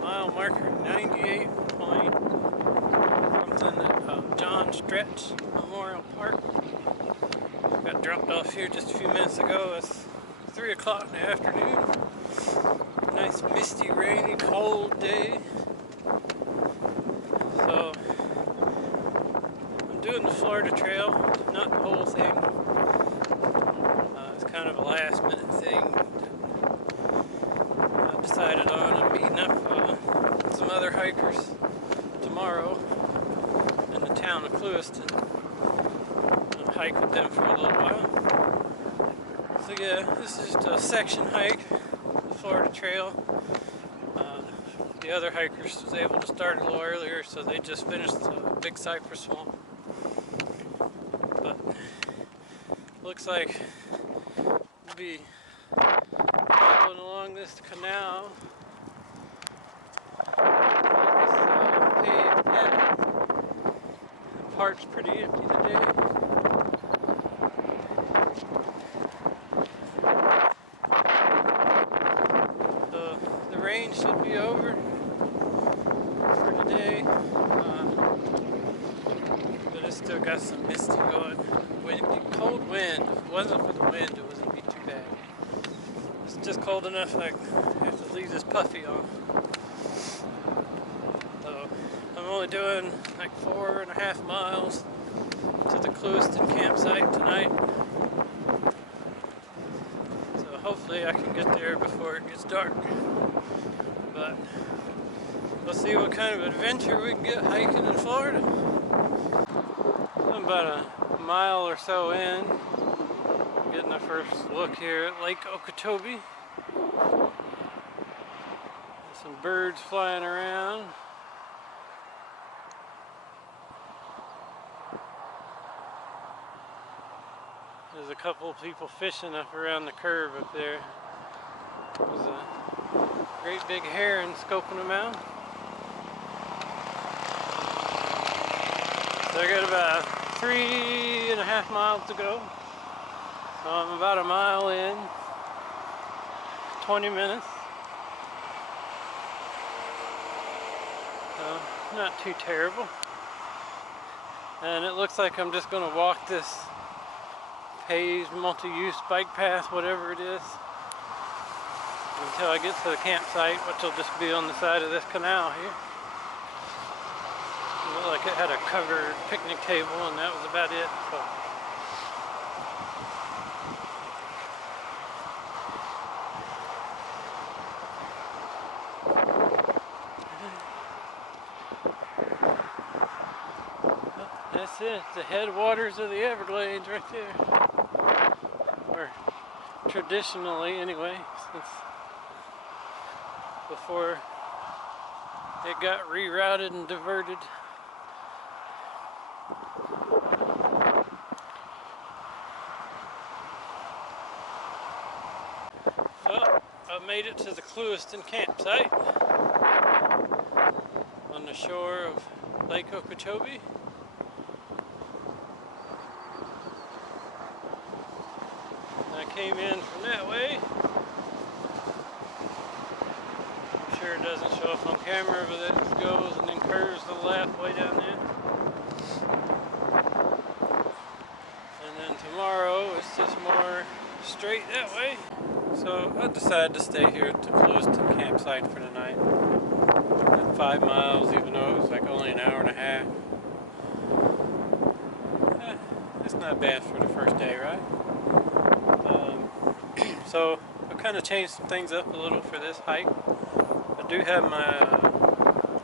Mile marker 98 point something at John Stretch Memorial Park. Got dropped off here just a few minutes ago. It's 3 o'clock in the afternoon. Nice misty, rainy, cold day. So I'm doing the Florida Trail, not the whole thing. It's kind of a last minute thing. I decided on. I'm meeting up with some other hikers tomorrow in the town of Clewiston. I'll hike with them for a little while. So yeah, this is just a section hike, the Florida Trail. The other hikers was able to start a little earlier, so they just finished the Big Cypress Swamp. But looks like we'll be following along this canal. This paved path. The park's pretty empty today. So the rain should be over for today, but it's still got some misty going. Cold wind. If it wasn't for the wind, it wouldn't be too bad. It's just cold enough I have to leave this puffy on. So I'm only doing like 4.5 miles to the Clewiston campsite tonight. So hopefully I can get there before it gets dark. But we'll see what kind of adventure we can get hiking in Florida. I'm about a mile or so in, getting a first look here at Lake Okeechobee. There's some birds flying around. There's a couple of people fishing up around the curve up there. There's a great big heron scoping them out. So I got about 3.5 miles to go. So I'm about a mile in, 20 minutes. So not too terrible. And it looks like I'm just going to walk this paved multi-use bike path, whatever it is, until I get to the campsite, which will just be on the side of this canal here. It looked like it had a covered picnic table, and that was about it. So that's it, the headwaters of the Everglades right there. Or traditionally anyway, since before it got rerouted and diverted. Well, I made it to the Clewiston campsite on the shore of Lake Okeechobee. I came in from that way. I'm sure it doesn't show up on camera, but it goes and then curves to the left way down there. And then tomorrow it's just more straight that way. So I decided to stay here at the Clewiston campsite for the night. At 5 miles, even though it was like only an hour and a half. It's not bad for the first day, right? So I've kind of changed some things up a little for this hike. I do have my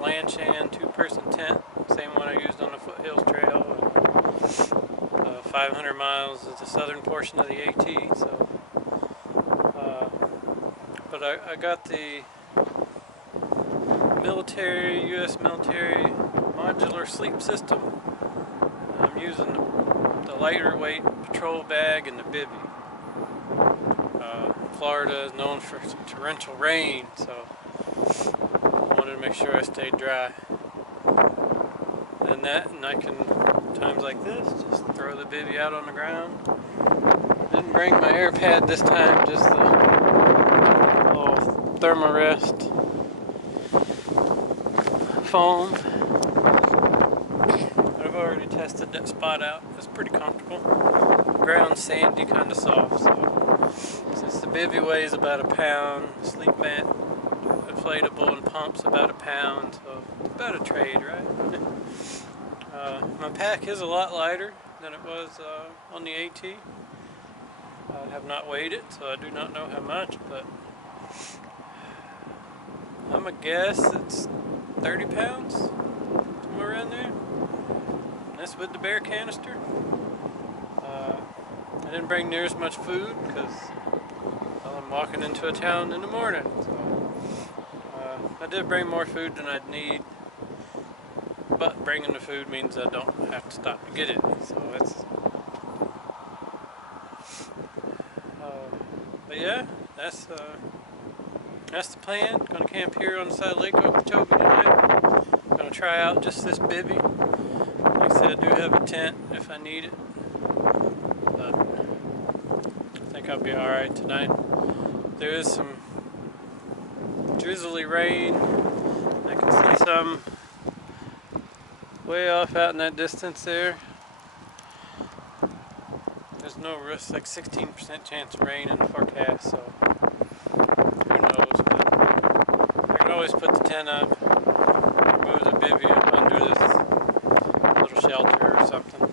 Lanshan 2-person tent, same one I used on the Foothills Trail. 500 miles is the southern portion of the AT. So, but I got the U.S. military modular sleep system. I'm using the lighter weight patrol bag and the bivvy. Florida is known for some torrential rain, so I wanted to make sure I stayed dry. And I can, times like this, just throw the bivvy out on the ground. Didn't bring my air pad this time, just the little Thermarest foam. I've already tested that spot out. It's pretty comfortable. Ground sandy, kind of soft. So since the bivy weighs about a pound, sleep mat inflatable and pumps about a pound, so it's about a trade, right? My pack is a lot lighter than it was on the AT. I have not weighed it, so I do not know how much, but I'm gonna guess it's 30 pounds, somewhere around there. And that's with the bare canister. I didn't bring near as much food because I'm walking into a town in the morning. So I did bring more food than I'd need, but bringing the food means I don't have to stop to get it. So it's. But yeah, that's the plan. Gonna camp here on the side of Lake Okeechobee tonight. Gonna try out just this bivy. Like I said, I do have a tent if I need it. But I think I'll be alright tonight. There is some drizzly rain. I can see some way off out in that distance there. There's no risk, like 16% chance of rain in the forecast, so who knows, but I can always put the tent up, move the bivy up under this little shelter or something.